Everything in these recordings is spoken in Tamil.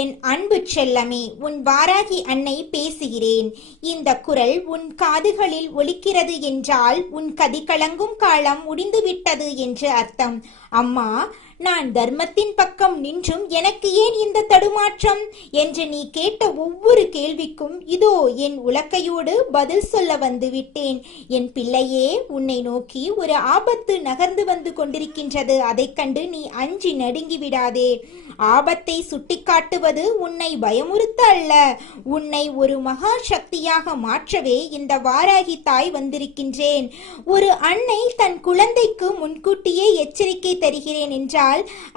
என் அன்பு செல்லமே, உன் வாராகி அன்னை பேசுகிறேன். இந்த குரல் உன் காதுகளில் ஒலிக்கிறது என்றால் உன் கதி கலங்கும் காலம் முடிந்துவிட்டது என்று அர்த்தம். அம்மா, நான் தர்மத்தின் பக்கம் நின்றும் எனக்கு ஏன் இந்த தடுமாற்றம் என்று நீ கேட்ட ஒவ்வொரு கேள்விக்கும் இதோ என் உலக்கையோடு பதில் சொல்ல வந்து விட்டேன். என் பிள்ளையே, உன்னை நோக்கி ஒரு ஆபத்து நகர்ந்து வந்து கொண்டிருக்கின்றது. அதைக் கண்டு நீ அஞ்சி நடுங்கி விடாதே. ஆபத்தை சுட்டிக்காட்டுவது உன்னை பயமுறுத்த அல்ல, உன்னை ஒரு மகா சக்தியாக மாற்றவே இந்த வாராகி தாய் வந்திருக்கின்றேன். ஒரு அன்னை தன் குழந்தைக்கு முன்கூட்டியே எச்சரிக்கை தருகிறேன் என்றால்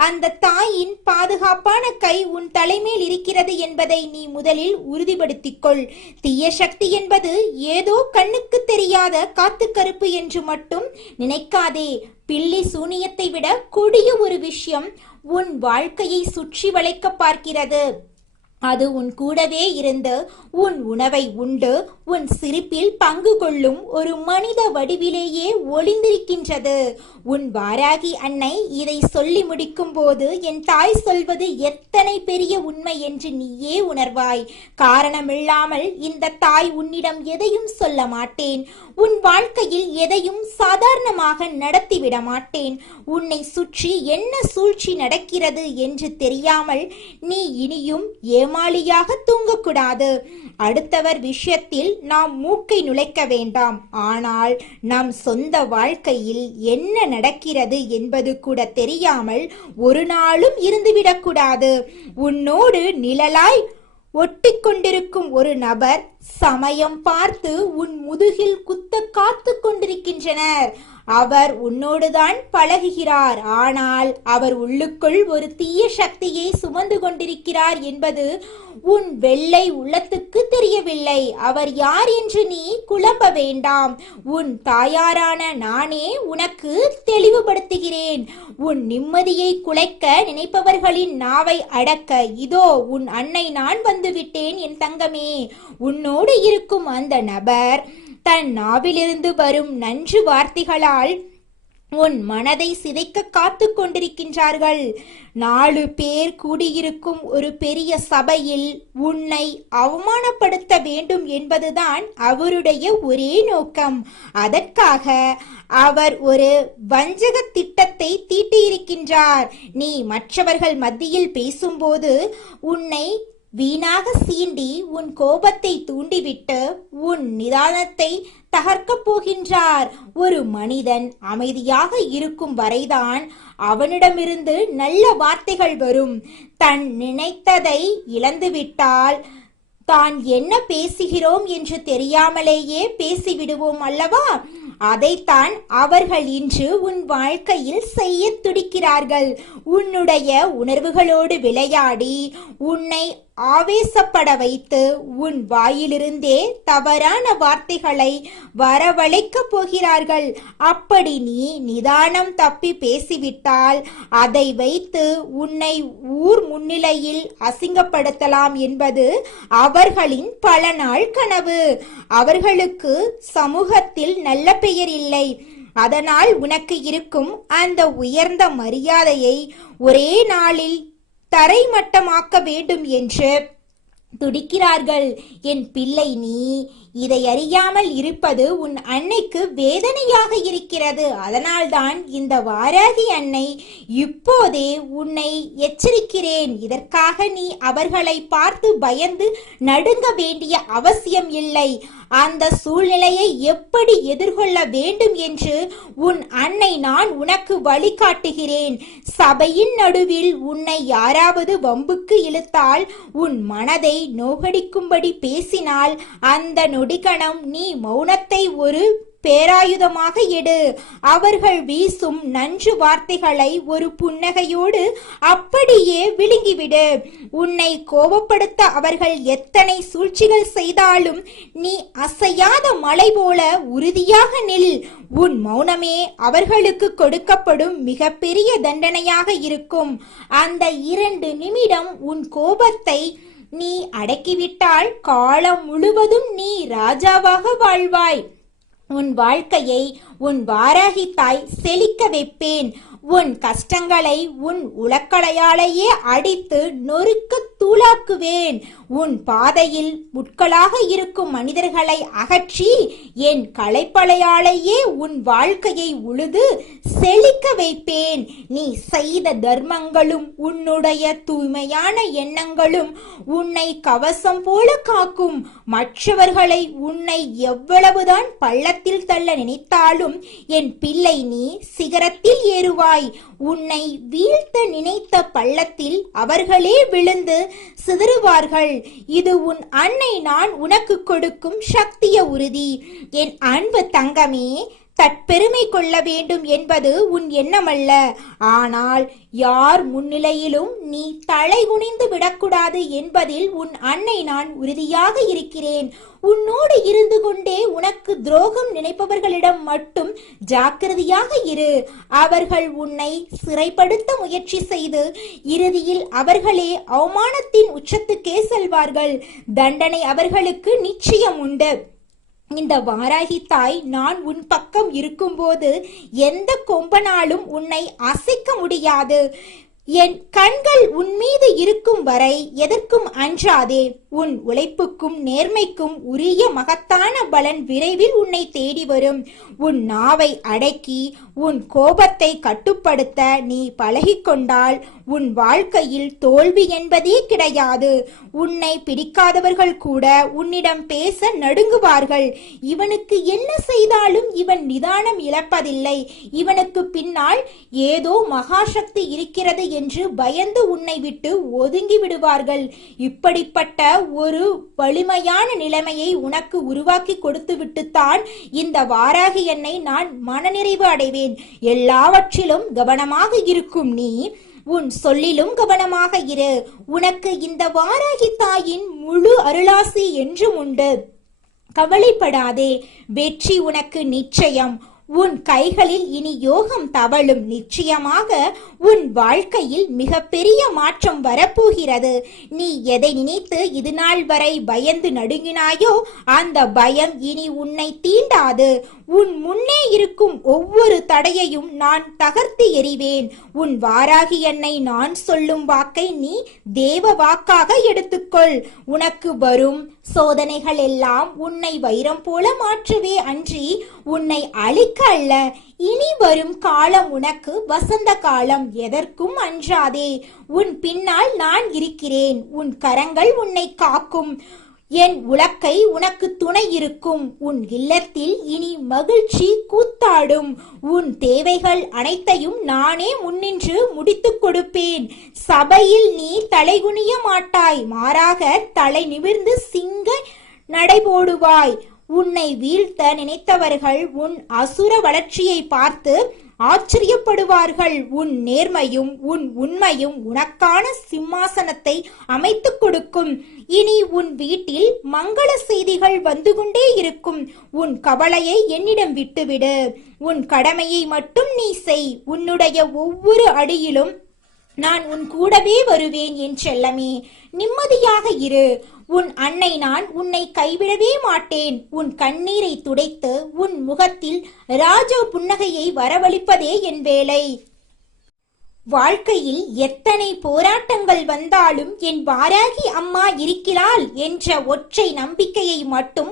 அந்த தாயின் பாதுகாப்பான கை உன் தலைமேல் இருக்கிறது என்பதை நீ முதலில் உறுதிப்படுத்திக்கொள். தீய சக்தி என்பது ஏதோ கண்ணுக்கு தெரியாத காத்து கருப்பு என்று மட்டும் நினைக்காதே. பில்லி சூனியத்தை விட கொடிய ஒரு விஷயம் உன் வாழ்க்கையை சுற்றி வளைக்க பார்க்கிறது. அது உன் கூடவே இருந்து உன் உணவை உண்டு உன் சிரிப்பில் பங்கு கொள்ளும் ஒரு மனித வடிவிலேயே ஒளிந்திருக்கின்றது. உன் வாராகி அன்னை இதை சொல்லி முடிக்கும் போது என் தாய் சொல்வது எத்தனை பெரிய உண்மை என்று நீயே உணர்வாய். காரணமில்லாமல் இந்த தாய் உன்னிடம் எதையும் சொல்ல மாட்டேன். உன் வாழ்க்கையில் எதையும் சாதாரணமாக நடத்திவிட மாட்டேன். உன்னை சுற்றி என்ன சூழ்ச்சி நடக்கிறது என்று தெரியாமல் நீ இனியும் ஏமாளியாக தூங்கக்கூடாது. அடுத்தவர் விஷயத்தில் நாம் மூக்கை நுழைக்க வேண்டாம். ஆனால் நம் சொந்த வாழ்க்கையில் என்ன நடக்கிறது என்பது கூட தெரியாமல் ஒரு நாளும் இருந்துவிடக்கூடாது. உன்னோடு நிழலாய் ஒட்டிக்கொண்டிருக்கும் ஒரு நபர் சமயம் பார்த்து உன் முதுகில் குத்த காத்து கொண்டிருக்கின்றனர். அவர் உன்னோடுதான் பழகுகிறார், ஆனால் அவர் உள்ளுக்குள் ஒரு தீய சக்தியை சுமந்து கொண்டிருக்கிறார் என்பது உன் வெள்ளை உள்ளத்துக்கு தெரியவில்லை. அவர் யார் என்று நீ குழப்ப வேண்டாம். உன் தாயாரான நானே உனக்கு தெளிவுபடுத்துகிறேன். உன் நிம்மதியை குலைக்க நினைப்பவர்களின் நாவை அடக்க இதோ உன் அன்னை நான் வந்துவிட்டேன். என் தங்கமே, உன்னோடு இருக்கும் அந்த நபர் தன் நாவிலிருந்து வரும் நன்று வார்த்தைகளால் உன் மனதை சிதைக்க காத்து கொண்டிருக்கின்றார்கள். 4 பேர் கூடியிருக்கும் ஒரு பெரிய சபையில் உன்னை அவமானப்படுத்த வேண்டும் என்பதுதான் அவருடைய ஒரே நோக்கம். அதற்காக அவர் ஒரு வஞ்சக திட்டத்தை தீட்டியிருக்கின்றார். நீ மற்றவர்கள் மத்தியில் பேசும்போது உன்னை வீணாக சீண்டி உன் கோபத்தை தூண்டிவிட்டு உன் நிதானத்தை தகர்க்கப் போகின்றார். ஒரு மனிதன் அமைதியாக இருக்கும் வரைதான் அவனிடமிருந்து நல்ல வார்த்தைகள் வரும். தன் நினைத்ததை இழந்துவிட்டால் தான் என்ன பேசுகிறோம் என்று தெரியாமலேயே பேசிவிடுவோம் அல்லவா? அதைத்தான் அவர்கள் இன்று உன் வாழ்க்கையில் செய்ய துடிக்கிறார்கள். உன்னுடைய உணர்வுகளோடு விளையாடி உன்னை ஆவேசப்பட வைத்து உன் வாயிலிருந்தே தவறான வார்த்தைகளை வரவழைக்க போகிறார்கள். அப்படி நீ நிதானம் தப்பி பேசிவிட்டால் அதை வைத்து உன்னை ஊர் முன்னிலையில் அசிங்கப்படுத்தலாம் என்பது அவர்களின் பல நாள் கனவு. அவர்களுக்கு சமூகத்தில் நல்ல பெயர் இல்லை. அதனால் உனக்கு இருக்கும் அந்த உயர்ந்த மரியாதையை ஒரே நாளில் தரைமட்டமாக்க வேண்டும் என்று துடிக்கிறார்கள். என் பிள்ளை, நீ இதை அறியாமல் இருப்பது உன் அன்னைக்கு வேதனையாக இருக்கிறது. அதனால்தான் இந்த வாராகி அன்னை இப்போதே உன்னை எச்சரிக்கிறேன். இதற்காக நீ அவர்களை பார்த்து பயந்து நடுங்க வேண்டிய அவசியம் இல்லை. அந்த சூழ்நிலையை எப்படி எதிர்கொள்ள வேண்டும் என்று உன் அன்னை நான் உனக்கு வழிகாட்டுகிறேன். சபையின் நடுவில் உன்னை யாராவது வம்புக்கு இழுத்தால், உன் மனதை நோகடிக்கும்படி பேசினால், அந்த நொடிகணம் நீ மௌனத்தை ஒரு பேராயுதமாக எடு. அவர்கள் வீசும் நன்று வார்த்தைகளை ஒரு புன்னகையோடு அப்படியே விழுங்கிவிடு. உன்னை கோபப்படுத்த அவர்கள் எத்தனை சூழ்ச்சிகள் செய்தாலும் நீ அசையாத மலை போல உறுதியாக நில். உன் மௌனமே அவர்களுக்கு கொடுக்கப்படும் மிகப்பெரிய தண்டனையாக இருக்கும். அந்த 2 நிமிடம் உன் கோபத்தை நீ அடக்கிவிட்டால் காலம் முழுவதும் நீ ராஜாவாக வாழ்வாய். உன் வாழ்க்கையை உன் வாராகி தாய் செழிக்க வைப்பேன். உன் கஷ்டங்களை உன் உலக்கலையாலேயே அடித்து நொறுக்க தூளாக்க பாழாக்குவேன். உன் பாதையில் முட்களாக இருக்கும் மனிதர்களை அகற்றி என் களைப்பலையாலேயே உன் வாழ்க்கையை உழுது செழிக்க வைப்பேன். நீ செய்த தர்மங்களும் உன்னுடைய தூய்மையான எண்ணங்களும் உன்னை கவசம் போல காக்கும். மற்றவர்களை உன்னை எவ்வளவுதான் பள்ளத்தில் தள்ள நினைத்தாலும் என் பிள்ளை, நீ சிகரத்தில் ஏறுவாய். உன்னை வீழ்த்த நினைத்த பள்ளத்தில் அவர்களே விழுந்து சிதறுவார்கள். இது உன் அன்னை நான் உனக்கு கொடுக்கும் சக்திய உறுதி. என் அன்பு தங்கமே, தற்பெருமை கொள்ள வேண்டும் என்பது உன் எண்ணமல்ல. ஆனால் யார் முன்னிலையிலும் நீ தலை குனிந்து விடக்கூடாது என்பதில் உன் அன்னை நான் உறுதியாக இருக்கிறேன். உன்னோடு இருந்து கொண்டே உனக்கு துரோகம் நினைப்பவர்களிடம் மட்டும் ஜாக்கிரதையாக இரு. அவர்கள் உன்னை சிறைப்படுத்த முயற்சி செய்து இறுதியில் அவர்களே அவமானத்தின் உச்சத்துக்கே செல்வார்கள். தண்டனை அவர்களுக்கு நிச்சயம் உண்டு. இந்த வாராகி தாய் நான் உன் பக்கம் இருக்கும்போது எந்த கொம்பனாலும் உன்னை அசைக்க முடியாது. என் கண்கள் உன் மீது இருக்கும் வரை எதற்கும் அஞ்சாதே. உன் உழைப்புக்கும் நேர்மைக்கும் உரிய மகத்தான பலன் விரைவில் உன்னை தேடி வரும். உன் நாவை அடக்கி உன் கோபத்தை கட்டுப்படுத்த நீ பழகிக்கொண்டால் உன் வாழ்க்கையில் தோல்வி என்பதே கிடையாது. உன்னை பிடிக்காதவர்கள் கூட உன்னிடம் பேச நடுங்குவார்கள். இவனுக்கு என்ன செய்தாலும் இவன் நிதானம் இழப்பதில்லை, இவனுக்கு பின்னால் ஏதோ மகாசக்தி இருக்கிறது என்று பயந்து உன்னை விட்டு ஒதுங்கி விடுவார்கள். இப்படிப்பட்ட ஒரு வலிமையான நிலைமையை உனக்கு உருவாக்கி கொடுத்து விட்டுத்தான் இந்த வாராகி என்னை நான் மனநிறைவு அடைவேன். எல்லாவற்றிலும் கவனமாக இருக்கும் நீ உன் சொல்லிலும் கவனமாக இரு. உனக்கு இந்த வாராகி தாயின் முழு அருளாசி என்றும் உண்டு. கவலைப்படாதே, வெற்றி உனக்கு நிச்சயம். உன் கைகளில் இனி யோகம் தவழும். நிச்சயமாக உன் வாழ்க்கையில் மிகப்பெரிய மாற்றம் வரப்போகிறது. நீ எதை நினைத்து இது நாள் வரை பயந்து நடுங்கினாயோ அந்த பயம் இனி உன்னை தீண்டாது. உன் முன்னே இருக்கும் ஒவ்வொரு தடையையும் நான் தகர்த்து எறிவேன். உன் வாராகி என்னை நான் சொல்லும் வாக்கை நீ தேவ வாக்காக எடுத்துக்கொள். உனக்கு வரும் சோதனைகள் எல்லாம் உன்னை வைரம் போல மாற்றவே அன்றி உன்னை அழிக்க அல்ல. இனி வரும் காலம் உனக்கு வசந்த காலம். எதற்கும் அஞ்சாதே. உன் பின்னால் நான் இருக்கிறேன். உன் கரங்கள் உன்னை காக்கும். என் உலக்கை உனக்கு துணை இருக்கும். உன் இல்லத்தில் இனி மகிழ்ச்சி கூத்தாடும். உன் தேவைகள் அனைத்தையும் நானே முன்னின்று முடித்துக் கொடுப்பேன். சபையில் நீ தலைகுனிய மாட்டாய், மாறாக தலை நிமிர்ந்து சிங்க நடைபோடுவாய். உன்னை வீழ்த்த நினைத்தவர்கள் உன் அசுர வளர்ச்சியை பார்த்து ஆச்சரியப்படுவார்கள். உன் நேர்மையும் உன் உண்மையும் உனக்கான சிம்மாசனத்தை அமைத்துக் கொடுக்கும். இனி உன் வீட்டில் மங்கள செய்திகள் வந்து கொண்டே இருக்கும். உன் கவலையை என்னிடம் விட்டுவிடு. உன் கடமையை மட்டும் நீ செய். உன்னுடைய ஒவ்வொரு அடியிலும் நான் உன் கூடவே வருவேன். என் செல்லமே, நிம்மதியாக இரு. உன் அன்னை நான் உன்னை கைவிடவே மாட்டேன். உன் கண்ணீரை துடைத்து உன் முகத்தில் ராஜ புன்னகையை வரவழைப்பதே என் வேலை. வாழ்க்கையில் எத்தனை போராட்டங்கள் வந்தாலும் என் வாராகி அம்மா இருக்கிறாள் என்ற ஒற்றை நம்பிக்கையை மட்டும்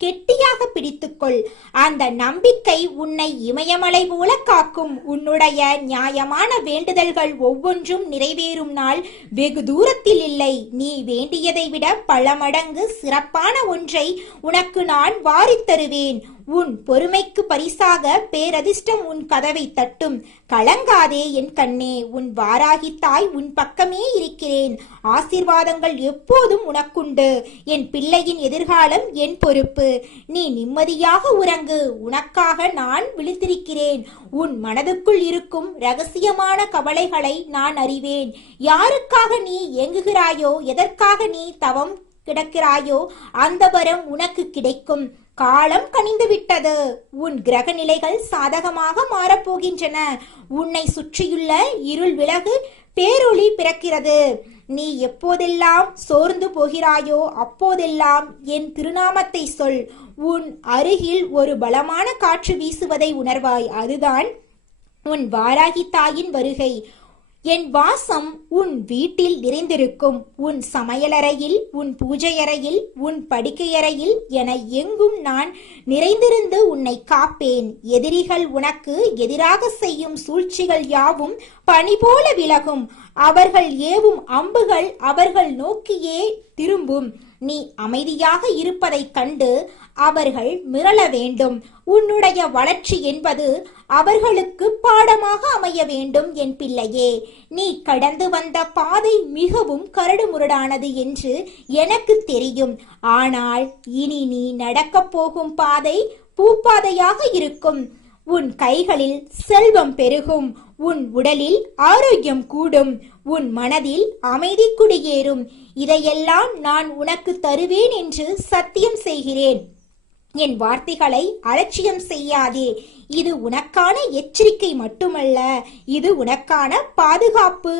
கெட்டியாக பிடித்துக்கொள். அந்த நம்பிக்கை உன்னை இமயமலை போல காக்கும். உன்னுடைய நியாயமான வேண்டுதல்கள் ஒவ்வொன்றும் நிறைவேறும் நாள் வெகு தூரத்தில் இல்லை. நீ வேண்டியதை விட பல மடங்கு சிறப்பான ஒன்றை உனக்கு நான் வாரித் தருவேன். உன் பொறுமைக்கு பரிசாக பேரதிர்ஷ்டம் உன் கதவை தட்டும். கலங்காதே என் கண்ணே. உன் வாராகி தாய் உன் பக்கமே இருக்கிறேன். ஆசீர்வாதங்கள் எப்போதும் உனக்குண்டு. என் பிள்ளையின் எதிர்காலம் என் பொறுப்பு. நீ நிம்மதியாக உறங்கு. உனக்காக நான் விழித்திருக்கிறேன். உன் மனதுக்குள் இருக்கும் ரகசியமான கவலைகளை நான் அறிவேன். யாருக்காக நீ ஏங்குகிறாயோ, எதற்காக நீ தவம் கிடக்கிறாயோ அந்த வரம் உனக்கு கிடைக்கும். காலம் கனிந்து விட்டது. உன் கிரக நிலைகள் சாதகமாக மாறப்போகின்றன. உன்னை சுற்றியுள்ள இருள் விலகு, பேரொளி பிறக்கிறது. நீ எப்போதெல்லாம் சோர்ந்து போகிறாயோ அப்போதெல்லாம் என் திருநாமத்தை சொல். உன் அருகில் ஒரு பலமான காற்று வீசுவதை உணர்வாய். அதுதான் உன் வாராகி தாயின் வருகை. என் வாசம் உன் வீட்டில் நிறைந்திருக்கும். உன் சமையலறையில், உன் பூஜையறையில், உன் படுக்கையறையில் என எங்கும் நான் நிறைந்திருந்து உன்னை காப்பேன். எதிரிகள் உனக்கு எதிராக செய்யும் சூழ்ச்சிகள் யாவும் பனி போல விலகும். அவர்கள் ஏவும் அம்புகள் அவர்கள் நோக்கியே திரும்பும். நீ அமைதியாக இருப்பதைக் கண்டு அவர்கள் மிரள வேண்டும். உன்னுடைய வளர்ச்சி என்பது அவர்களுக்கு பாடமாக அமைய வேண்டும். என் பிள்ளையே, நீ கடந்து வந்த பாதை மிகவும் கரடுமுரடானது என்று எனக்கு தெரியும். ஆனால் இனி நீ நடக்கப் போகும் பாதை பூப்பாதையாக இருக்கும். உன் கைகளில் செல்வம் பெருகும். உன் உடலில் ஆரோக்கியம் கூடும். உன் மனதில் அமைதி குடியேறும். இதையெல்லாம் நான் உனக்கு தருவேன் என்று சத்தியம் செய்கிறேன். என் வார்த்தைகளை அலட்சியம் செய்யாதே. இது உனக்கான எச்சரிக்கை மட்டுமல்ல, இது உனக்கான பாதுகாப்பு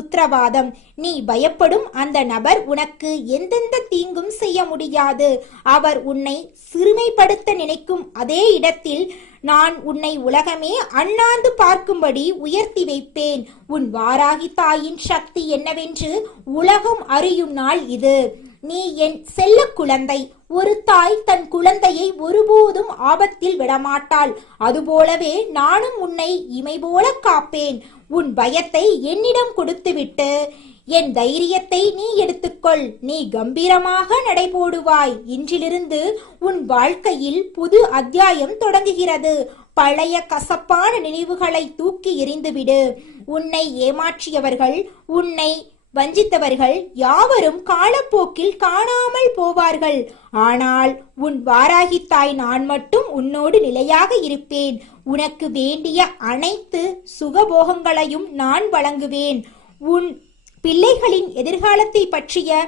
உத்தரவாதம். நீ பயப்படும் அந்த நபர் உனக்கு எந்தெந்த தீங்கும் செய்ய முடியாது. அவர் உன்னை சிறுமைப்படுத்த நினைக்கும் அதே இடத்தில் நான் உன்னை உலகமே அண்ணாந்து பார்க்கும்படி உயர்த்தி வைப்பேன். உன் வாராகி தாயின் சக்தி என்னவென்று உலகம் அறியும் நாள் இது. நீ என் செல்ல குழந்தை. ஒரு தாய் தன் குழந்தையை ஒருபோதும் ஆபத்தில் விடமாட்டாள். அதுபோலவே நானும் உன்னை இமை போல காப்பேன். உன் பயத்தை என்னிடம் கொடுத்துவிட்டு என் தைரியத்தை நீ எடுத்துக்கொள். நீ கம்பீரமாக நடைபோடுவாய். இன்றிலிருந்து உன் வாழ்க்கையில் புது அத்தியாயம் தொடங்குகிறது. பழைய கசப்பான நினைவுகளை தூக்கி எறிந்துவிடு. உன்னை ஏமாற்றியவர்கள், உன்னை வஞ்சித்தவர்கள் யாவரும் காலப்போக்கில் காணாமல் போவார்கள். ஆனால் உன் வாராகி தாய் நான் மட்டும் உன்னோடு நிலையாக இருப்பேன். உனக்கு வேண்டிய அனைத்து சுகபோகங்களையும் நான் வழங்குவேன். உன் பிள்ளைகளின் எதிர்காலத்தை பற்றிய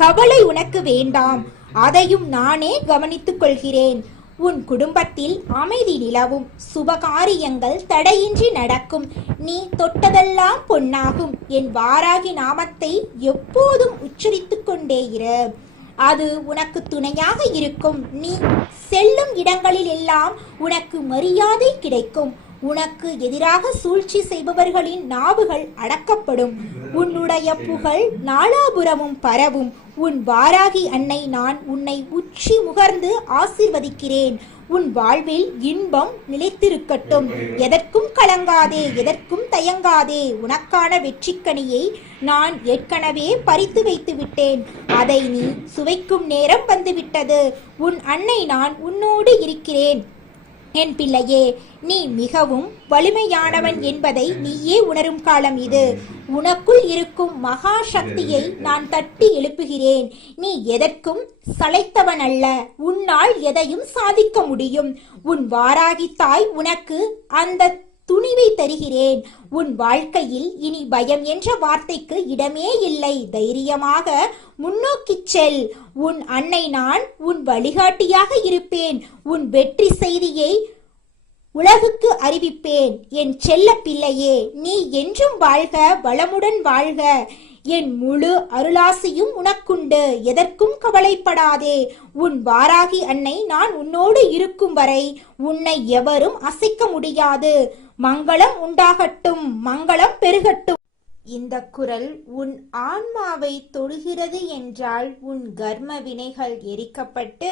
கவலை உனக்கு வேண்டாம். அதையும் நானே கவனித்துக் கொள்கிறேன். உன் குடும்பத்தில் அமைதி நிலவும். சுபகாரியங்கள் தடையின்றி நடக்கும். நீ தொட்டதெல்லாம் பொன்னாகும். என் வாராகி நாமத்தை எப்போதும் உச்சரித்துக் கொண்டே இரு. அது உனக்கு துணையாக இருக்கும். நீ செல்லும் இடங்களில் எல்லாம் உனக்கு மரியாதை கிடைக்கும். உனக்கு எதிராக சூழ்ச்சி செய்பவர்களின் நாவுகள் அடக்கப்படும். உன்னுடைய புகழ் நாலாபுரமும் பரவும். உன் வாராகி அன்னை நான் உன்னை உச்சி முகர்ந்து ஆசீர்வதிக்கிறேன். உன் வாழ்வில் இன்பம் நிலைத்திருக்கட்டும். எதற்கும் கலங்காதே, எதற்கும் தயங்காதே. உனக்கான வெற்றிக்கனியை நான் ஏற்கனவே பறித்து வைத்து விட்டேன். அதை நீ சுவைக்கும் நேரம் வந்துவிட்டது. உன் அன்னை நான் உன்னோடு இருக்கிறேன். என் பிள்ளையே, நீ மிகவும் வலிமையானவன் என்பதை நீயே உணரும் காலம் இது. உனக்குள் இருக்கும் மகா சக்தியை நான் தட்டி எழுப்புகிறேன். நீ எதற்கும் சளைத்தவன் அல்ல. உன்னால் எதையும் சாதிக்க முடியும். உன் வாராகி தாய் உனக்கு அந்த துணிவை தருகிறேன். உன் வாழ்க்கையில் இனி பயம் என்ற வார்த்தைக்கு இடமே இல்லை. தைரியமாக முன்னோக்கிச் செல். உன் அன்னை நான் உன் வழிகாட்டியாக இருப்பேன். உன் வெற்றி செய்தியை உலகுக்கு அறிவிப்பேன். என் செல்ல பிள்ளையே, நீ என்றும் வாழ்க, வளமுடன் வாழ்க. என் முழு அருளாசியும் உனக்குண்டு. எதற்கும் கவலைப்படாதே. உன் வாராகி அன்னை நான் உன்னோடு இருக்கும் வரை உன்னை எவரும் அசைக்க முடியாது. மங்களம் உண்டாகட்டும், மங்களம் பெருகட்டும். இந்த குரல் உன் ஆன்மாவை தொடுகிறது என்றால் உன் கர்ம வினைகள் எரிக்கப்பட்டு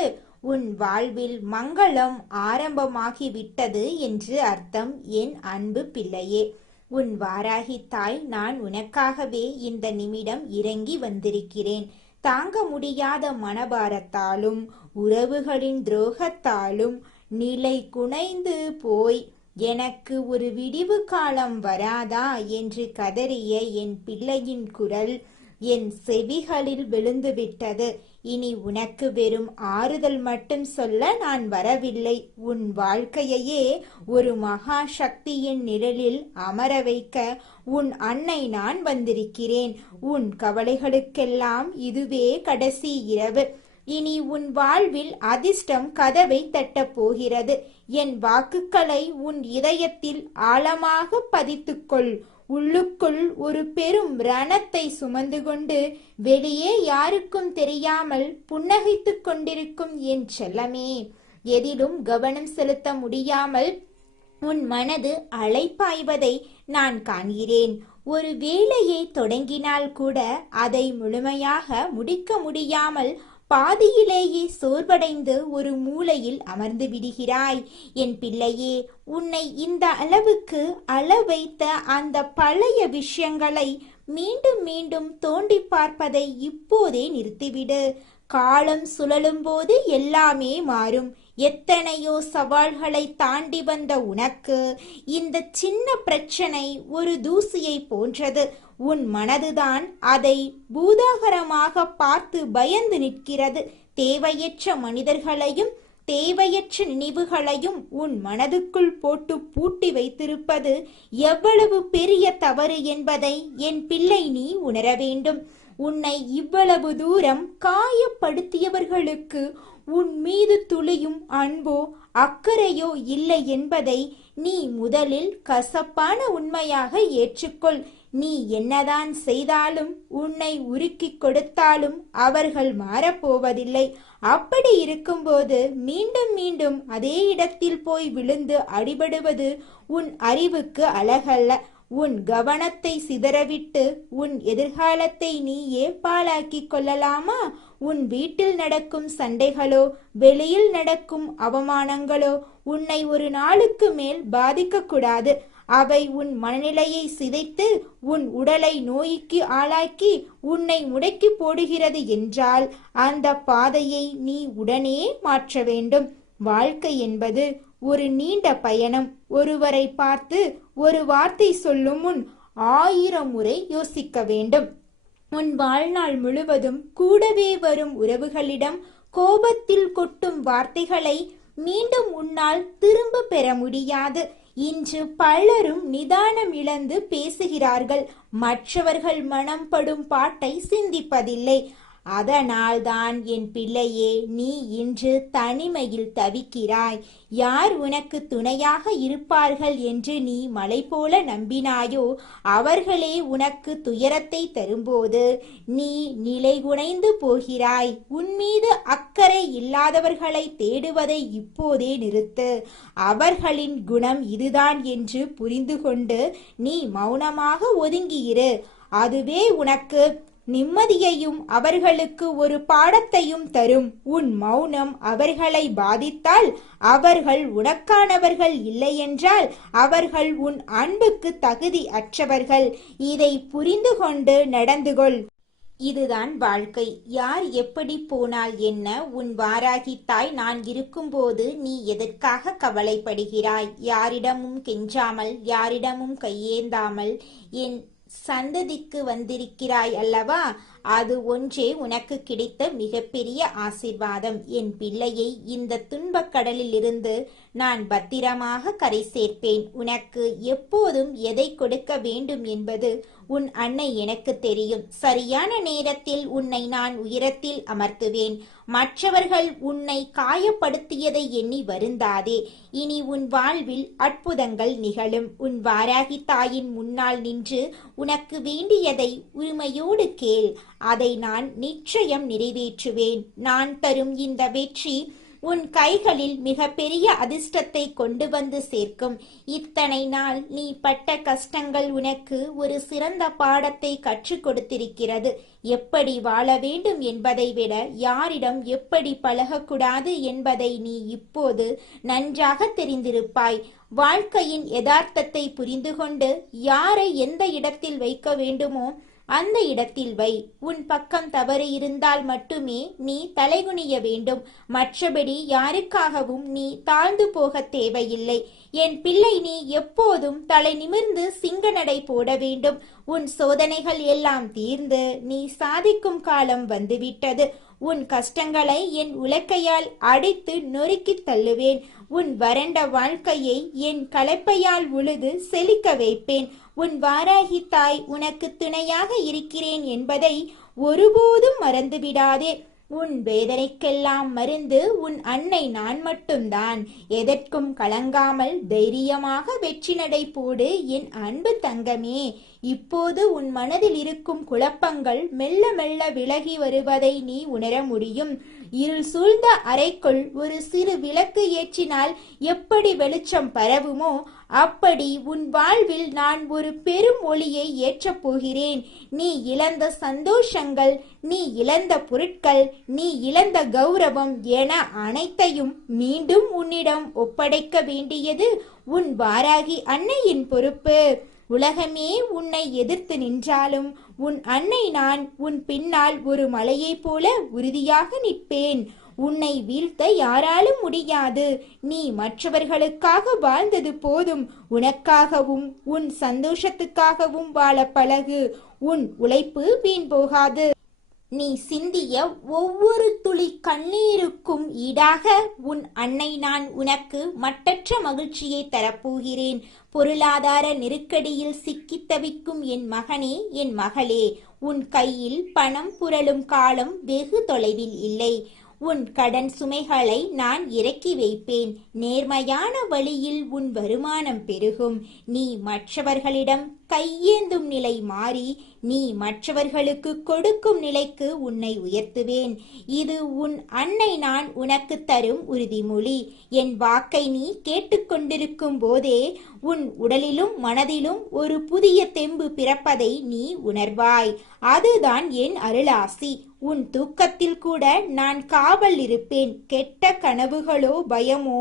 உன் வாழ்வில் மங்களம் ஆரம்பமாகிவிட்டது என்று அர்த்தம். என் அன்பு பிள்ளையே, உன் வாராகி தாய் நான் உனக்காகவே இந்த நிமிடம் இறங்கி வந்திருக்கிறேன். தாங்க முடியாத மனபாரத்தாலும் உறவுகளின் துரோகத்தாலும் நிலை குனைந்து போய் எனக்கு ஒரு விடிவு காலம் வராதா என்று கதறிய என் பிள்ளையின் குரல் என் செவிகளில் விழுந்துவிட்டது. இனி உனக்கு வெறும் ஆறுதல் மட்டும் சொல்ல நான் வரவில்லை. உன் வாழ்க்கையையே ஒரு மகா சக்தியின் நிழலில் அமர வைக்க உன் அன்னை நான் வந்திருக்கிறேன். உன் கவலைகளுக்கெல்லாம் இதுவே கடைசி இரவு. இனி உன் வாழ்வில் அதிர்ஷ்டம் கதவை தட்டப் போகிறது. என் வாக்குகளை உன் இதயத்தில் ஆழமாக பதித்துக்கொள். உள்ளுக்குள் ஒரு பெரும் ரணத்தை சுமந்து கொண்டு வெளியே யாருக்கும் தெரியாமல் புன்னகைத்துக் கொண்டிருக்கும் என் செல்லமே, எதிலும் கவனம் செலுத்த முடியாமல் உன் மனது அலைப்பாய்வதை நான் காண்கிறேன். ஒரு வேலையை தொடங்கினால் கூட அதை முழுமையாக முடிக்க முடியாமல் பாதியிலேயே சோர்வடைந்து ஒரு மூலையில் அமர்ந்து விடுகிறாய். என் பிள்ளையே, உன்னை இந்த அளவுக்கு அள வைத்த அந்த பழைய விஷயங்களை மீண்டும் மீண்டும் தோண்டி பார்ப்பதை இப்போதே நிறுத்திவிடு. காலம் சுழலும் போது எல்லாமே மாறும். எத்தனையோ சவால்களை தாண்டி வந்த உனக்கு இந்த சின்ன பிரச்சனை ஒரு தூசியை போன்றது. உன் மனதுதான் அதை பூதாகரமாக பார்த்து பயந்து நிற்கிறது. தேவையற்ற மனிதர்களையும் தேவையற்ற நினைவுகளையும் உன் மனதுக்குள் போட்டு பூட்டி வைத்திருப்பது எவ்வளவு பெரிய தவறு என்பதை என் பிள்ளை நீ உணர வேண்டும். உன்னை இவ்வளவு தூரம் காயப்படுத்தியவர்களுக்கு உன் மீது துளியும் அன்போ அக்கறையோ இல்லை என்பதை நீ முதலில் கசப்பான உண்மையாக ஏற்றுக்கொள். நீ என்னதான் செய்தாலும், உன்னை உருக்கி கொடுத்தாலும் அவர்கள் மாறப்போவதில்லை. அப்படி இருக்கும்போது மீண்டும் மீண்டும் அதே இடத்தில் போய் விழுந்து அடிபடுவது உன் அறிவுக்கு அழகல்ல. உன் கவனத்தை சிதறவிட்டு உன் எதிர்காலத்தை நீயே பாழாக்கி கொள்ளலாமா? உன் வீட்டில் நடக்கும் சண்டைகளோ வெளியில் நடக்கும் அவமானங்களோ உன்னை ஒரு நாளுக்கு மேல் பாதிக்க கூடாது. அவை உன் மனநிலையை சிதைத்து உன் உடலை நோய்க்கு ஆளாக்கி உன்னை முடக்கி போடுகிறது என்றால் அந்த பாதையை நீ உடனே மாற்ற வேண்டும். வாழ்க்கை என்பது ஒரு நீண்ட பயணம். ஒருவரை பார்த்து ஒரு வார்த்தை சொல்லும் முன் 1000 முறை யோசிக்க வேண்டும். உன் வாழ்நாள் முழுவதும் கூடவே வரும் உறவுகளிடம் கோபத்தில் கொட்டும் வார்த்தைகளை மீண்டும் உன்னால் திரும்ப பெற முடியாது. இன்று பலரும் நிதானம் இழந்து பேசுகிறார்கள். மற்றவர்கள் மனம் படும் பாட்டை சிந்திப்பதில்லை. அதனால்தான் என் பிள்ளையே, நீ இன்று தனிமையில் தவிக்கிறாய். யார் உனக்கு துணையாக இருப்பார்கள் என்று நீ மலை போல நம்பினாயோ அவர்களே உனக்கு துயரத்தை தரும்போது நீ நிலைகுலைந்து போகிறாய். உன்மீது அக்கறை இல்லாதவர்களை தேடுவதை இப்போதே நிறுத்து. அவர்களின் குணம் இதுதான் என்று புரிந்து கொண்டு நீ மௌனமாக ஒதுங்கியிரு. அதுவே உனக்கு நிம்மதியையும் அவர்களுக்கு ஒரு பாடத்தையும் தரும். உன் மௌனம் அவர்களை பாதித்தால் அவர்கள் உனக்கானவர்கள் இல்லை என்றால் அவர்கள் உன் அன்புக்கு தகுதி அற்றவர்கள். இதை புரிந்து கொண்டு நடந்து கொள். இதுதான் வாழ்க்கை. யார் எப்படி போனால் என்ன? உன் வாராகி தாய் நான் இருக்கும்போது நீ எதற்காக கவலைப்படுகிறாய்? யாரிடமும் கெஞ்சாமல் யாரிடமும் கையேந்தாமல் என் சந்ததிக்கு வந்திருக்கிறாய் அல்லவா? அது ஒன்றே உனக்கு கிடைத்த மிகப்பெரிய ஆசீர்வாதம். என் பிள்ளையை இந்த துன்பக் கடலில் இருந்து நான் பத்திரமாக கரை சேர்ப்பேன். உனக்கு எப்போதும் எதை கொடுக்க வேண்டும் என்பது உன் அன்னை எனக்கு தெரியும். சரியான நேரத்தில் உன்னை நான் உயரத்தில் அமர்த்துவேன். மற்றவர்கள் உன்னை காயப்படுத்தியதை எண்ணி வருந்தாதே. இனி உன் வாழ்வில் அற்புதங்கள் நிகழும். உன் வாராகி தாயின் முன்னால் நின்று உனக்கு வேண்டியதை உரிமையோடு கேள். அதை நான் நிச்சயம் நிறைவேற்றுவேன். நான் தரும் இந்த வெற்றி உன் கைகளில் மிக பெரிய அதிர்ஷ்டத்தை கொண்டு வந்து சேர்க்கும். இத்தனை நாள் நீ பட்ட கஷ்டங்கள் உனக்கு ஒரு சிறந்த பாடத்தை கற்றுக் கொடுத்திருக்கிறது. எப்படி வாழ வேண்டும் என்பதை விட யாரிடம் எப்படி பழகக்கூடாது என்பதை நீ இப்போது நன்றாக தெரிந்திருப்பாய். வாழ்க்கையின் யதார்த்தத்தை புரிந்து கொண்டு யாரை எந்த இடத்தில் வைக்க வேண்டுமோ அந்த இடத்தில் வை. உன் பக்கம் தவறு இருந்தால் மட்டுமே நீ தலைகுனிய வேண்டும். மற்றபடி யாருக்காகவும் நீ தாழ்ந்து போக தேவையில்லை. என் பிள்ளை, நீ எப்போதும் தலை நிமிர்ந்து சிங்க நடை போட வேண்டும். உன் சோதனைகள் எல்லாம் தீர்ந்து நீ சாதிக்கும் காலம் வந்துவிட்டது. உன் கஷ்டங்களை என் உலக்கையால் அடித்து நொறுக்கி தள்ளுவேன். உன் வறண்ட வாழ்க்கையை என் கலப்பையால் உழுது செழிக்க வைப்பேன். உன் வாராகி தாய் உனக்கு துணையாக இருக்கிறேன் என்பதை ஒருபோதும் மறந்துவிடாதே. உன் வேதனைக்கெல்லாம் மருந்து உன் அன்னை நான் மட்டும்தான். எதற்கும் கலங்காமல் தைரியமாக வெற்றி நடை போடு என் அன்பு தங்கமே. இப்போது உன் மனதில் இருக்கும் குழப்பங்கள் மெல்ல மெல்ல விலகி வருவதை நீ உணர முடியும். இருள் சூழ்ந்த அறைக்குள் ஒரு சிறு விளக்கு ஏற்றினால் எப்படி வெளிச்சம் பரவுமோ அப்படி உன் வாழ்வில் நான் ஒரு பெரும் ஒளியை ஏற்றப் போகிறேன். நீ இழந்த சந்தோஷங்கள், நீ இழந்த பொருட்கள், நீ இழந்த கௌரவம் என அனைத்தையும் மீண்டும் உன்னிடம் ஒப்படைக்க வேண்டியது உன் வாராகி அன்னையின் பொறுப்பு. உலகமே உன்னை எதிர்த்து நின்றாலும் உன் அன்னை நான் உன் பின்னால் ஒரு மலையைப் போல உறுதியாக நிற்பேன். உன்னை வீழ்த்த யாராலும் முடியாது. நீ மற்றவர்களுக்காக வாழ்ந்தது போதும். உனக்காகவும் உன் சந்தோஷத்துக்காகவும் வாழ பழகு. உன் உழைப்பு வீண் போகாது. நீ சிந்திய ஒவ்வொரு துளி கண்ணீருக்கும் ஈடாக உன் அன்னை நான் உனக்கு மட்டற்ற மகிழ்ச்சியை தரப்போகிறேன். பொருளாதார நெருக்கடியில் சிக்கித் தவிக்கும் என் மகனே, என் மகளே, உன் கையில் பணம் புரளும் காலம் வெகு தொலைவில் இல்லை. உன் கடன் சுமைகளை நான் இறக்கி வைப்பேன். நேர்மையான வழியில் உன் வருமானம் பெருகும். நீ மற்றவர்களிடம் கையேந்தும் நிலை மாறி நீ மற்றவர்களுக்கு கொடுக்கும் நிலைக்கு உன்னை உயர்த்துவேன். இது உன் அன்னை நான் உனக்கு தரும் உறுதிமொழி. என் வாக்கை நீ கேட்டுக்கொண்டிருக்கும் போதே உன் உடலிலும் மனதிலும் ஒரு புதிய தெம்பு பிறப்பதை நீ உணர்வாய். அதுதான் என் அருளாசி. உன் தூக்கத்தில் கூட நான் காவல் இருப்பேன். கெட்ட கனவுகளோ பயமோ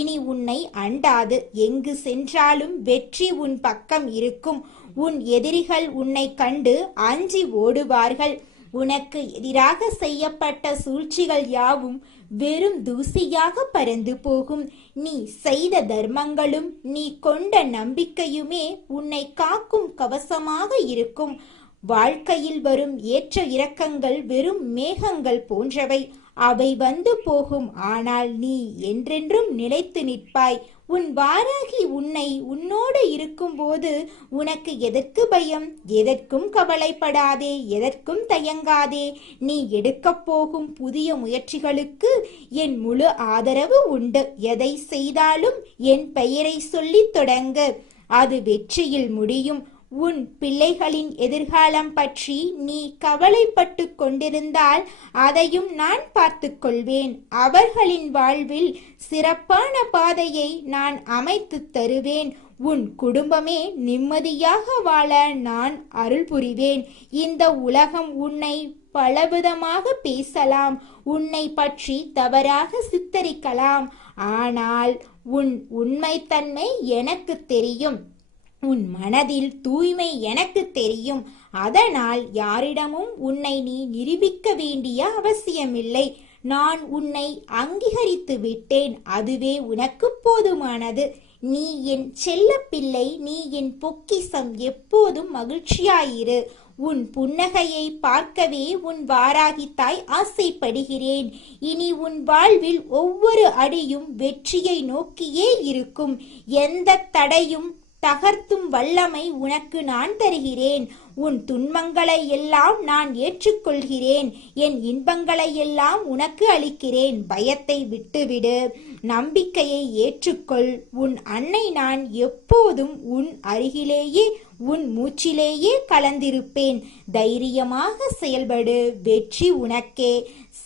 இனி உன்னை அண்டாது. எங்கு சென்றாலும் வெற்றி உன் பக்கம் இருக்கும். உன் எதிரிகள் உன்னை கண்டு அஞ்சி ஓடுவார்கள். உனக்கு எதிராக செய்யப்பட்ட சூழ்ச்சிகள் யாவும் வெறும் தூசியாக பறந்து போகும். நீ செய்த தர்மங்களும் நீ கொண்ட நம்பிக்கையுமே உன்னை காக்கும் கவசமாக இருக்கும். வாழ்க்கையில் வரும் ஏற்ற இறக்கங்கள் வெறும் மேகங்கள் போன்றவை. அவை வந்து போகும். ஆனால் நீ என்றென்றும் நிலைத்து நிற்பாய். உன் வாராகி உன்னோடு இருக்கும்போது உனக்கு எதற்கு பயம்? எதற்கும் கவலைப்படாதே, எதற்கும் தயங்காதே. நீ எடுக்கப் போகும் புதிய முயற்சிகளுக்கு என் முழு ஆதரவு உண்டு. எதை செய்தாலும் என் பெயரை சொல்லி தொடங்கு. அது வெற்றியில் முடியும். உன் பிள்ளைகளின் எதிர்காலம் பற்றி நீ கவலைப்பட்டு கொண்டிருந்தால் அதையும் நான் பார்த்து கொள்வேன். அவர்களின் வாழ்வில் சிறப்பான பாதையை நான் அமைத்து தருவேன். உன் குடும்பமே நிம்மதியாக வாழ நான் அருள் புரிவேன். இந்த உலகம் உன்னை பலவிதமாக பேசலாம், உன்னை பற்றி தவறாக சித்தரிக்கலாம். ஆனால் உன் உண்மைத்தன்மை எனக்கு தெரியும். உன் மனதில் தூய்மை எனக்கு தெரியும். அதனால் யாரிடமும் உன்னை நீ நிரூபிக்க வேண்டிய அவசியமில்லை. நான் உன்னை அங்கீகரித்து விட்டேன். அதுவே உனக்கு போதுமானது. நீ என் செல்ல பிள்ளை, நீ என் பொக்கிசம். எப்போதும் மகிழ்ச்சியாயிரு. உன் புன்னகையை பார்க்கவே உன் வாராகி தாய் ஆசைப்படுகிறேன். இனி உன் வாழ்வில் ஒவ்வொரு அடியும் வெற்றியை நோக்கியே இருக்கும். எந்த தடையும் தகர்த்தும் வல்லமை உனக்கு நான் தருகிறேன். உன் துன்பங்களை எல்லாம் நான் ஏற்றுக்கொள்கிறேன். என் இன்பங்களை எல்லாம் உனக்கு அளிக்கிறேன். பயத்தை விட்டுவிடு, நம்பிக்கையை ஏற்றுக்கொள். உன் அன்னை நான் எப்போதும் உன் அருகிலேயே, உன் மூச்சிலேயே கலந்திருப்பேன். தைரியமாக செயல்படு. வெற்றி உனக்கே.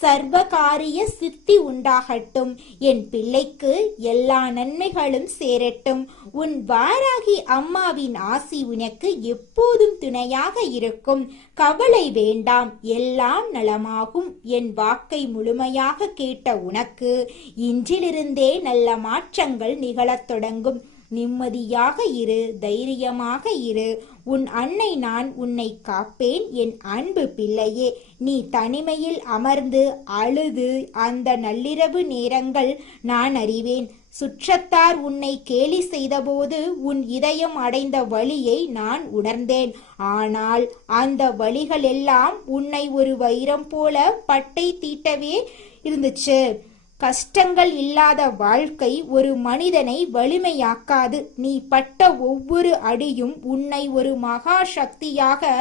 சர்வகாரிய சித்தி உண்டாகட்டும். என் பிள்ளைக்கு எல்லா நன்மைகளும் சேரட்டும். உன் வாராகி அம்மாவின் ஆசி உனக்கு எப்போதும் துணையாக இருக்கும். கவலை வேண்டாம், எல்லாம் நலமாகும். என் வாக்கை முழுமையாக கேட்ட உனக்கு இன்றிலிருந்தே நல்ல மாற்றங்கள் நிகழத் தொடங்கும். நிம்மதியாக இரு, தைரியமாக இரு. உன் அன்னை நான் உன்னை காப்பேன். என் அன்பு பிள்ளையே, நீ தனிமையில் அமர்ந்து அழுது அந்த நள்ளிரவு நேரங்கள் நான் அறிவேன். சுற்றத்தார் உன்னை கேலி செய்தபோது உன் இதயம் அடைந்த வலியை நான் உணர்ந்தேன். ஆனால் அந்த வலிகள் எல்லாம் உன்னை ஒரு வைரம் போல பட்டை தீட்டவே இருந்துச்சு. கஷ்டங்கள் இல்லாத வாழ்க்கை ஒரு மனிதனை வலிமையாக்காது. நீ பட்ட ஒவ்வொரு அடியும் உன்னை ஒரு மகா சக்தியாக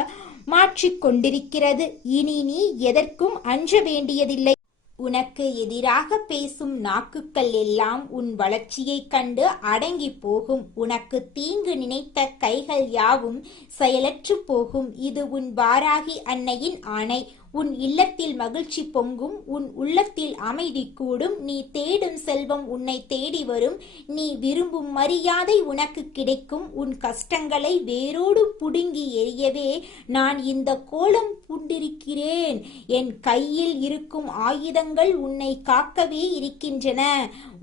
மாற்றிக்கொண்டிருக்கிறது. இனி நீ எதற்கும் அஞ்ச வேண்டியதில்லை. உனக்கு எதிராக பேசும் நாக்குகள் எல்லாம் உன் வளர்ச்சியைக் கண்டு அடங்கி போகும். உனக்கு தீங்கு நினைத்த கைகள் யாவும் செயலற்று போகும். இது உன் வாராகி அன்னையின் ஆணை. உன் இல்லத்தில் மகிழ்ச்சி பொங்கும், உன் உள்ளத்தில் அமைதி கூடும், நீ தேடும் செல்வம் உன்னை தேடி வரும், நீ விரும்பும் மரியாதை உனக்கு கிடைக்கும். உன் கஷ்டங்களை வேரோடு புடுங்கி எறியவே நான் இந்த கோலம் பூண்டிருக்கிறேன். என் கையில் இருக்கும் ஆயுதங்கள் உன்னை காக்கவே இருக்கின்றன.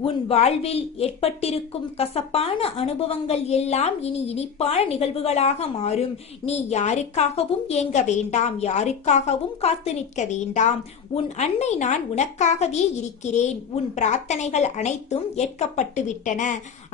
உன் வாழ்வில் ஏற்பட்டிருக்கும் கசப்பான அனுபவங்கள் எல்லாம் இனி இனிப்பான நிகழ்வுகளாக மாறும். நீ யாருக்காகவும் ஏங்க வேண்டாம், யாருக்காகவும் காத்து நிற்க வேண்டாம். உன் அன்னை நான் உனக்காகவே இருக்கிறேன். உன் பிரார்த்தனைகள் அனைத்தும் ஏற்கப்பட்டு விட்டன.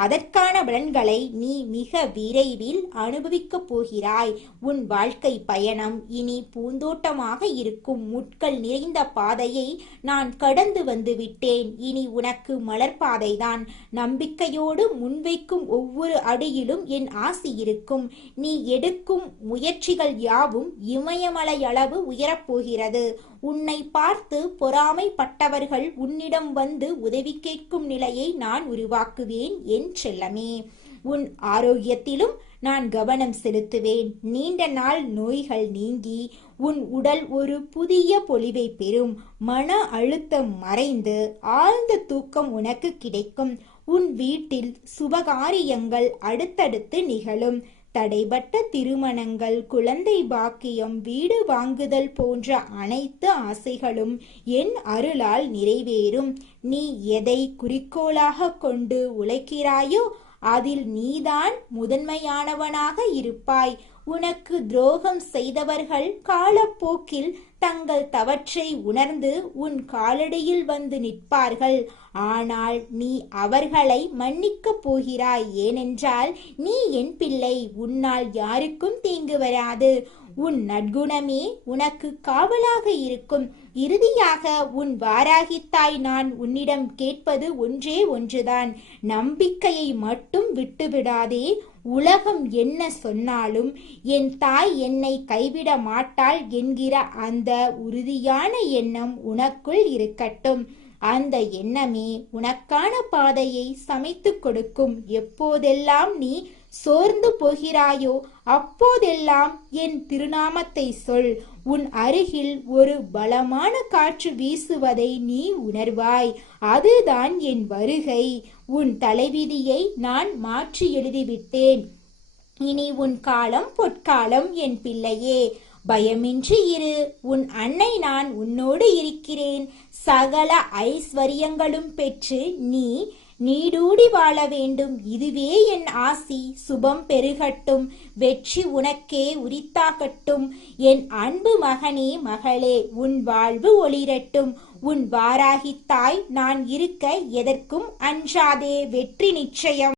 அதற்கான பலன்களை நீ மிக விரைவில் அனுபவிக்கப் போகிறாய். உன் வாழ்க்கை பயணம் இனி பூந்தோட்டமாக இருக்கும். முட்கள் நிறைந்த பாதையை நான் கடந்து வந்து விட்டேன். இனி உனக்கு மலர்பாதைதான். நம்பிக்கையோடு முன்வைக்கும் ஒவ்வொரு அடியிலும் என் ஆசி இருக்கும். நீ எடுக்கும் முயற்சிகள் யாவும் இமயமலை அளவு உயரப்போகிறது. உன்னை பார்த்து பொறாமைப்பட்டவர்கள் உன்னிடம் வந்து உதவி கேட்கும் நிலையை நான் உருவாக்குவேன் என் செல்லமே. உன் ஆரோக்கியத்திலும் நான் கவனம் செலுத்துவேன். நீண்ட நாள் நோய்கள் நீங்கி உன் உடல் ஒரு புதிய பொலிவை பெறும். மன அழுத்தம் மறைந்து ஆழ்ந்த தூக்கம் உனக்கு கிடைக்கும். உன் வீட்டில் சுபகாரியங்கள் அடுத்தடுத்து நிகழும். தடைபட்ட திருமணங்கள், குழந்தை பாக்கியம், வீடு வாங்குதல் போன்ற அனைத்து ஆசைகளும் என் அருளால் நிறைவேறும். நீ எதை குறிக்கோளாக கொண்டு உழைக்கிறாயோ அதில் நீதான் முதன்மையானவனாக இருப்பாய். உனக்கு துரோகம் செய்தவர்கள் காலப்போக்கில் தங்கள் தவற்றை உணர்ந்து உன் காலடியில் வந்து நிற்பார்கள். ஆனால் நீ அவர்களை மன்னிக்கப் போகிறாய். ஏனென்றால் நீ என் பிள்ளை. உன்னால் யாருக்கும் தீங்கு வராது. உன் நற்குணமே உனக்கு காவலாக இருக்கும். இறுதியாக உன் வாராகித்தாய் நான் உன்னிடம் கேட்பது ஒன்றே ஒன்றுதான். நம்பிக்கையை மட்டும் விட்டுவிடாதே. உலகம் என்ன சொன்னாலும் என் தாய் என்னை கைவிட மாட்டாள் என்கிற அந்த உறுதியான எண்ணம் உனக்குள் இருக்கட்டும். அந்த எண்ணமே உனக்கான பாதையை சமைத்து கொடுக்கும். எப்போதெல்லாம் நீ சோர்ந்து போகிறாயோ அப்போதெல்லாம் என் திருநாமத்தை சொல். உன் அருகில் ஒரு பலமான காற்று வீசுவதை நீ உணர்வாய். அதுதான் என் வருகை. உன் தலைவிதியை நான் மாற்றி எழுதிவிட்டேன். இனி உன் காலம் பொற்காலம் என் பிள்ளையே. பயமின்றி இரு. உன் அன்னை நான் உன்னோடு இருக்கிறேன். சகல ஐஸ்வர்யங்களும் பெற்று நீ நீடூடி வாழ வேண்டும். இதுவே என் ஆசி. சுபம் பெருகட்டும். வெற்றி உனக்கே உரித்தாகட்டும். என் அன்பு மகனே, மகளே, உன் வாழ்வு ஒளிரட்டும். உன் வாராகித்தாய் நான் இருக்க எதற்கும் அஞ்சாதே. வெற்றி நிச்சயம்.